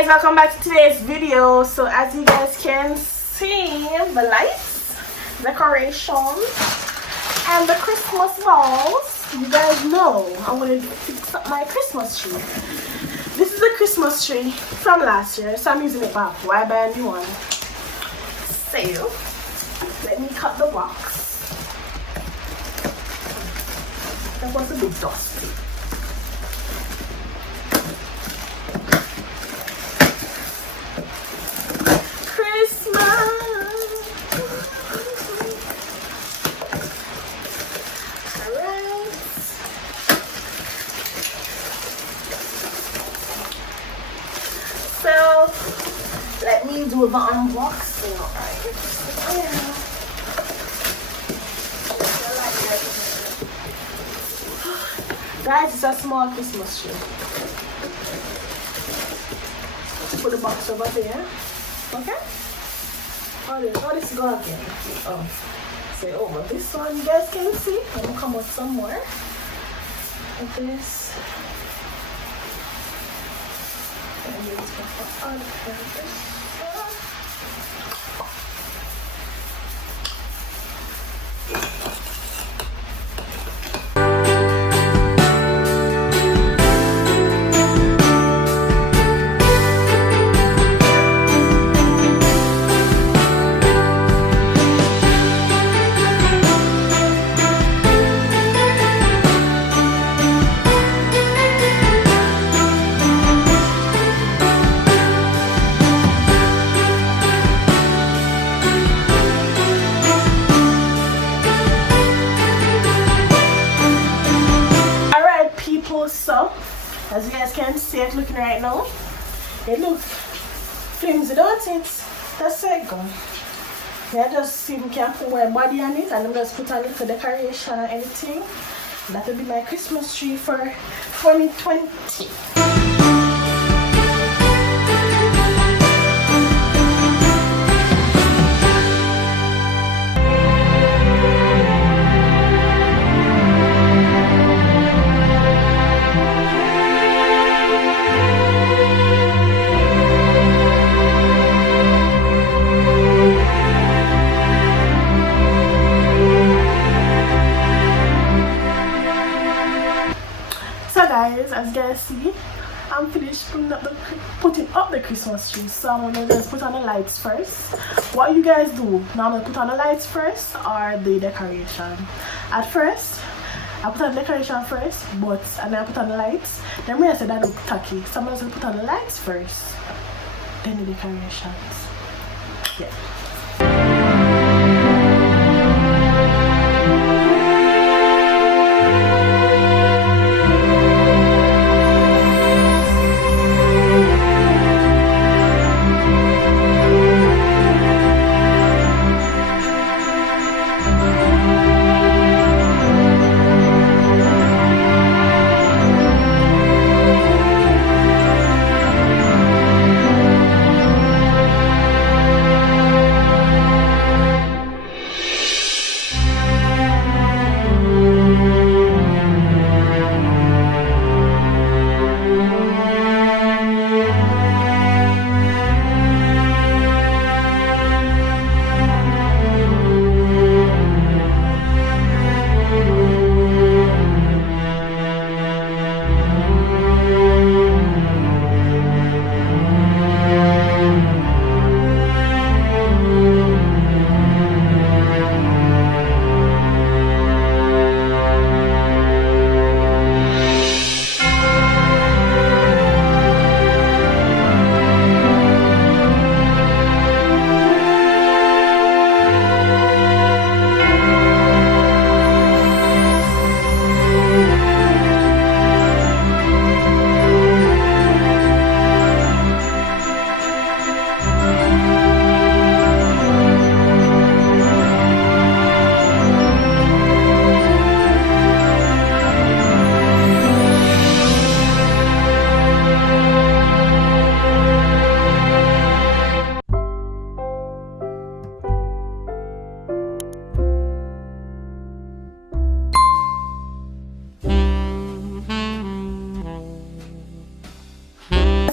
guys, welcome back to today's video. So as you guys can see, the lights, decorations, and the Christmas balls. You guys know I'm going to fix up my Christmas tree. This is the Christmas tree from last year, so I'm using it back. Why buy a new one? So let me cut the box. That was a bit dusty. So let me do the unboxing, alright? Guys, it's a small Christmas tree. Put the box over there. Okay? Oh, this go again. Oh. Say over this one, you guys can see. I'm gonna come out some more. Like this. And it's going to put so, as you guys can see it looking right now, it looks flimsy, don't it? That's it, go. Yeah, just see if we can put more body on it and I'm just put on it for decoration or anything. That will be my Christmas tree for 2020. So guys, as you guys see, I'm finished putting up the Christmas tree. So I'm gonna just put on the lights first. What you guys do? Now I'm gonna put on the lights first or the decoration. At first, I put on the decoration first, and then I put on the lights. Then I said that look tacky. So I'm gonna put on the lights first, then the decorations. Yeah.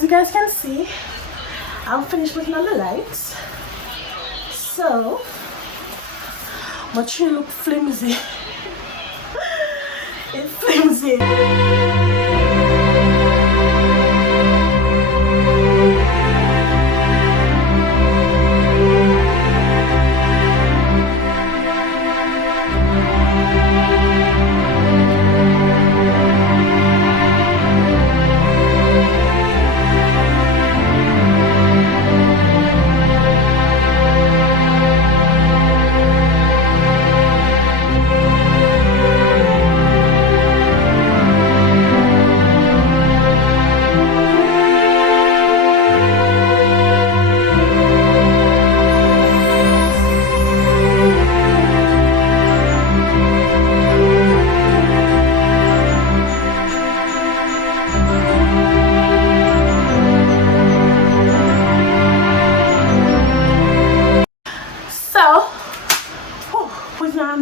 you guys can see, I'm finished putting on the lights. So my tree look flimsy. It's flimsy.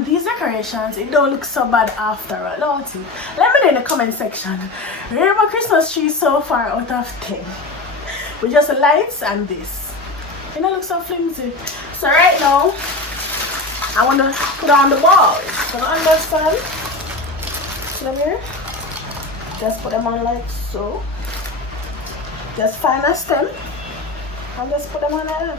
These decorations, it don't look so bad after all, don't it? Let me know in the comment section. Rate my Christmas tree so far out of 10 with just the lights and this. It don't look so flimsy. So right now I want to put on the balls. So understand? Let me just put them on like so. Just find a stem and just put them on there.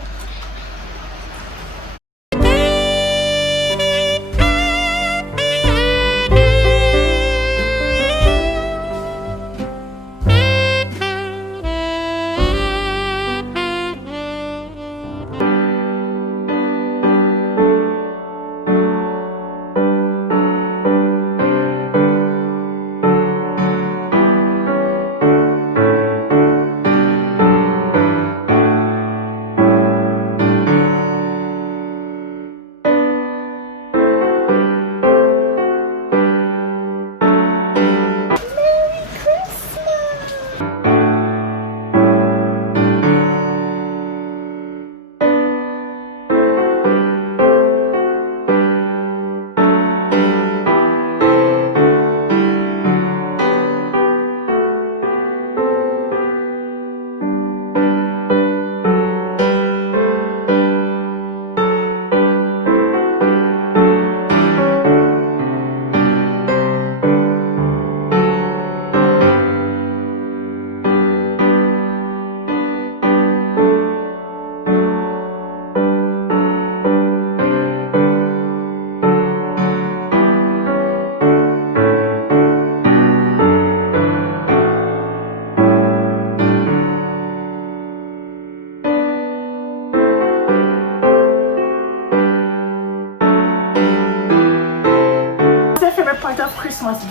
Part of Christmas,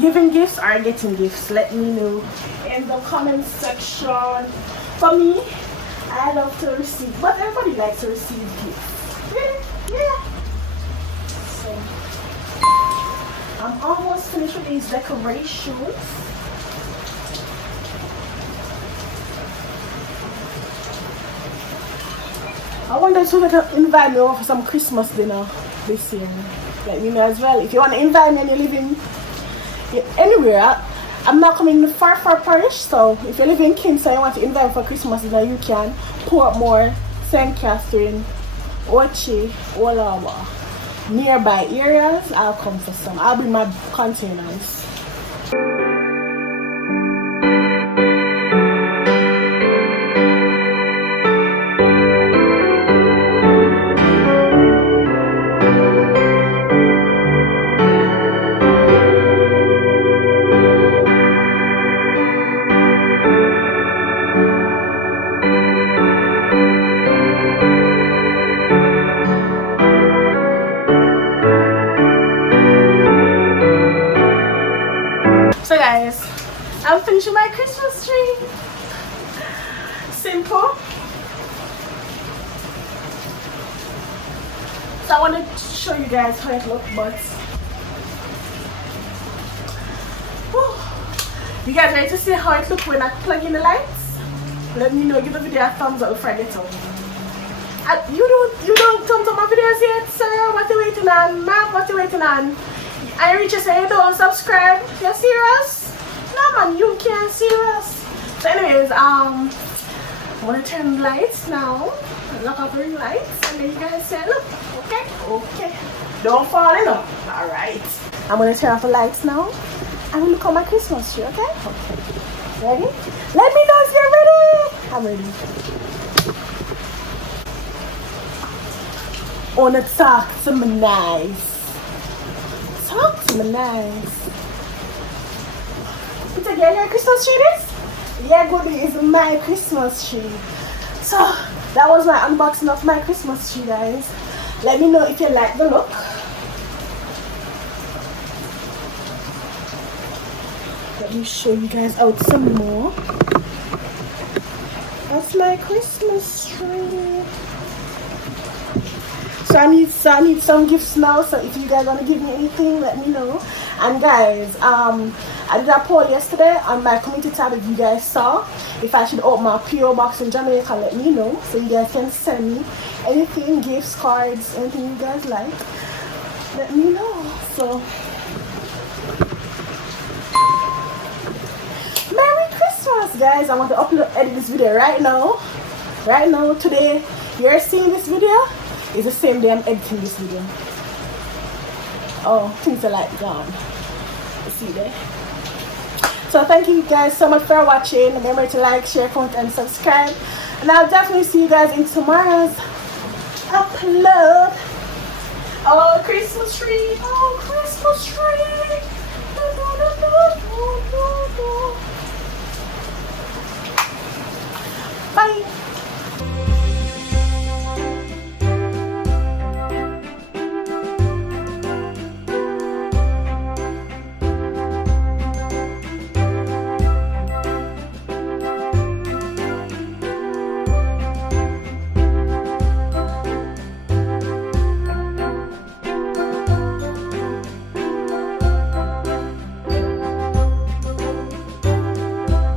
giving gifts or getting gifts? Let me know in the comment section. For me, I love to receive, but everybody likes to receive gifts. Yeah. So I'm almost finished with these decorations. I wonder if you can invite me over for some Christmas dinner this year. Let me know as well. If you want to invite me and you live in anywhere, I'm not coming far parish, so if you live in Kingston and you want to invite me for Christmas dinner, you can. Portmore, St. Catherine, Ochi, Olawa, nearby areas, I'll come for some. I'll bring my containers. So guys, I'm finishing my Christmas tree. Simple. So I want to show you guys how it looks, but you guys ready to see how it looks when I plug in the lights? Let me know, give the video a thumbs up before I get on. You don't thumbs up my videos yet, sir? What you waiting on? Ma'am, what you waiting on? I reach you say you don't subscribe. You serious? No man, you can't serious. So anyways, I'm gonna turn the lights now. Lock up the ring lights, and then you guys say, look, okay, okay. Don't fall in up. Alright. I'm gonna turn off the lights now. And we'll look at my Christmas tree, okay? Okay. Ready? Let me know if you're ready. I'm ready. I wanna talk to me nice. Talk to me nice. Petagaye, your Christmas tree this? Yeah, good, is my Christmas tree. So that was my unboxing of my Christmas tree, guys. Let me know if you like the look. Let me show you guys out some more. That's my Christmas tree. So I need some gifts now. So if you guys want to give me anything, let me know. And guys, I did a poll yesterday on my community tab. If you guys saw, if I should open my PO box in Jamaica, let me know. So you guys can send me anything, gifts, cards, anything you guys like. Let me know. So Merry Christmas, guys. I want to edit this video right now. Right now, today, you're seeing this video. It's the same day I'm editing this video. Oh, things are like gone. You see there? So thank you guys so much for watching. Remember to like, share, comment, and subscribe. And I'll definitely see you guys in tomorrow's upload. Oh, Christmas tree. Oh, Christmas tree.